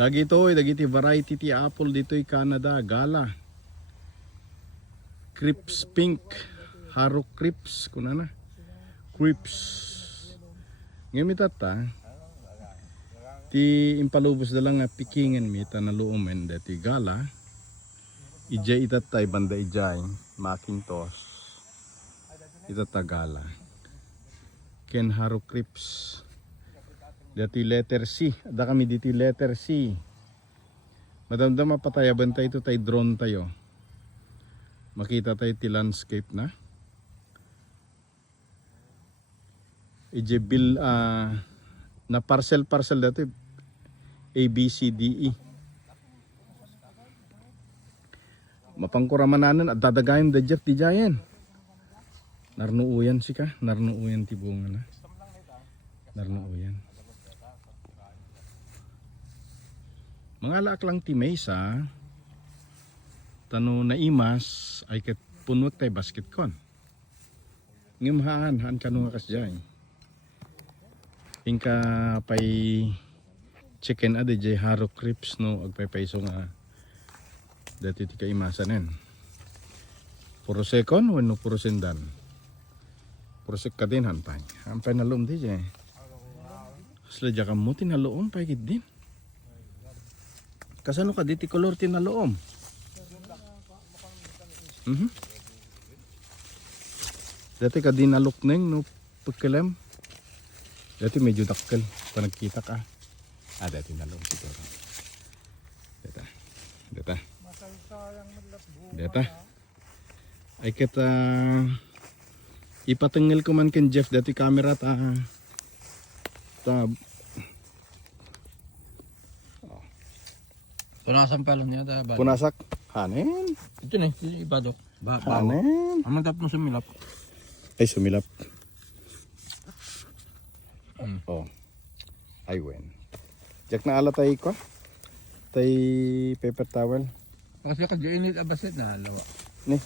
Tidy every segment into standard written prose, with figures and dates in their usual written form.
Dagiti variety ti apple dito'y Canada, Gala. Crips Pink, Haro Crips, kunana. Crips. Ngayon tata, ti impalubos na lang nga pikingen mi tanaluomen dati Gala. Ijay itatay banda ijay, Macintosh. Itata Gala. Ken Haro Crips. Dati letter C. Ada kami diti letter C. Madamdam mapatayaban tayo ito tayo drone tayo. Makita tayo ti landscape na. Ije bill na parcel dati A, B, C, D, E. Mapangkuramanan at dadagayin da Jeff di jayan. Narnuuyan si ka. Narnuuyan ti bunga na. Narnuuyan. Mga laak lang ti mesa tano na imas ay ket punwek tay basket kon. Ngimhaan han kanu nga kasjay. Ingka pay chicken ade jay Haro Crips no agpaypayso nga dati ti kaimasanen. Puro sekon wenno puro sendan. Puro sek kadin han pay. Ampay nalum ti jay. Sla jakam mo tinaloom pay kit din. Kasano ka diti kolor tinaloom? Dati ka dinalok neng no pagkalem. Dati medyo dakkel pa nagkita ka. Dati naloom siguro. Data. Ay kita ipatengel ko man ken Jeff dati camera ta Punasan pa lang niya ta ba? punasak hanen. Ito ni, iba dok. Hanen. Amang tap no sumilap. Ay sumilap. Oh. Ay wen. Jack na ala tay ko. Tay paper towel. Kasi kadyo-init abasit na halawa. Ni.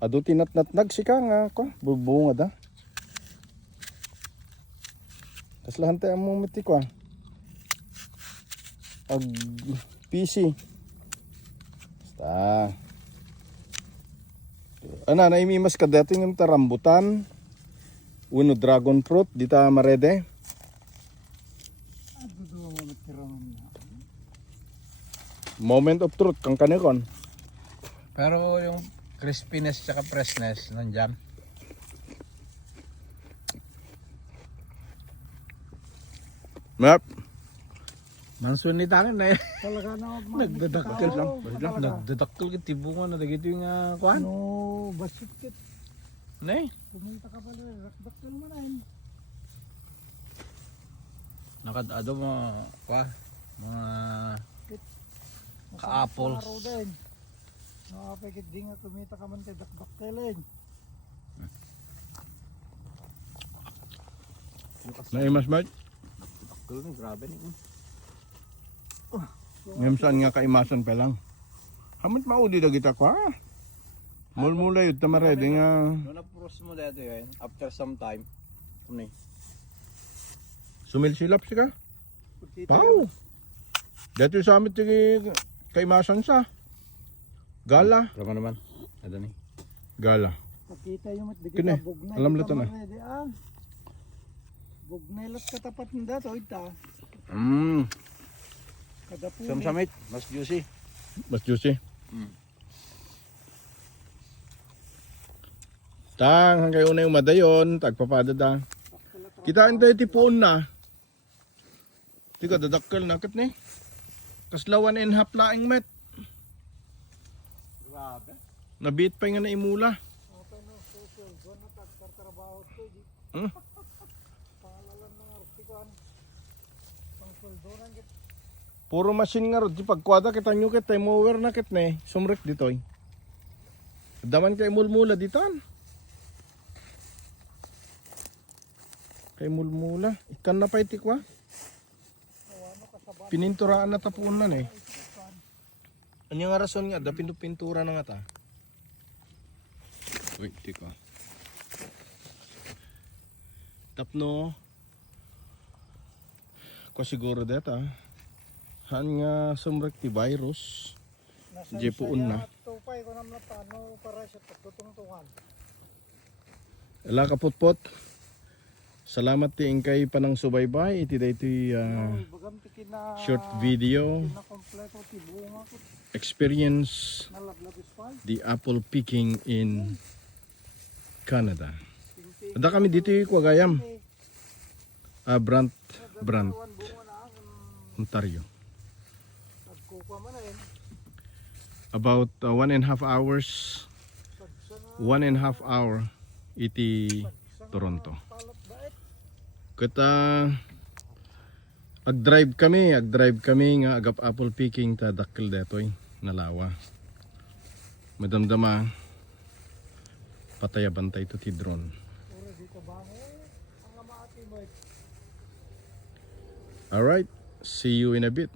Ado tinatnatnag sika nga ko. Bubunga da. Kaslahan tayo ang mumiti ko. Ag PC. Basta. Ana naimimas ka dati ng tarambutan. Uno dragon fruit dita marede. Moment of truth kang kanikon. Pero yung crispiness tsaka freshness nandiyan. Map. Mansun ni takin na eh. Talaga na Nagdadakkel lang. Nagdadakkel kit tibungan na dagito yung kuan. No, basit kit. Nay. Pumunta ka pala, rakdakkel mo na yun. Nakadado mo kuan mga ka-apples. Araw din. Nakapagit di nga kumita ka man kay dakdakkelin. Naimas ba? Dakkel ni grabe ni. Ngam saan nga kaimasan pa lang. Hamot maudi da kita ko. Mulmula yun tamarede nga. No na pros mo dito yun after some time. Kumni. Sumilsilap sika. Pau. Dito sa amin tigi kaimasan sa. Gala. Tama naman. Ada ni. Gala. Makita yung matdikit Kini, na bugnay. alam nito na. Bugnay lang katapat ng dato ita. Kada po. Samsamit, mas juicy. Mas juicy. Tang hanggang una yung madayon, tagpapadada. Kitain tayo tipuon na. Tiga dadakkel na kat ni. Kaslawan and half laing met. Grabe. Nabit pa nga na imula. Okay no, social. Doon na tagtartrabaho to. Hmm? Pangalalan ng artikuan. Pangsuldonan kit. Puro machine nga ron. Di pagkwada kita nyo kit. Tayo mower na kit ne. Sumrek dito eh. Daman kay mulmula ditan. Kay mulmula. Ikan na pa itikwa. Pininturaan na tapunan na eh. Ano nga rason nga? Da pintura na nga ta. Wait, tikwa. Tapno. Ko siguro deta. Han nga sumrek ti virus. Di puun na. Tupay ko naman tano para sa pagtutungtungan. Ala kaputpot. Salamat ti ingkay panang subaybay. Iti daytoy Bagam tikin na short video na kompleto ti bunga ko experience nalaglabis pa. the apple picking in Canada. Ada kami dito yung Kwagayam. Brant, Bunga na Ontario. nagkukuha man na yun. About 1.5 hours. 1.5 hour iti Toronto. Palat bait. Kata agdrive kami nga agap apple picking ta dakkel detoy nalawa. Madamdama pataya bantay to ti drone. Ura dito bango. Ang amaati mo. All right, see you in a bit.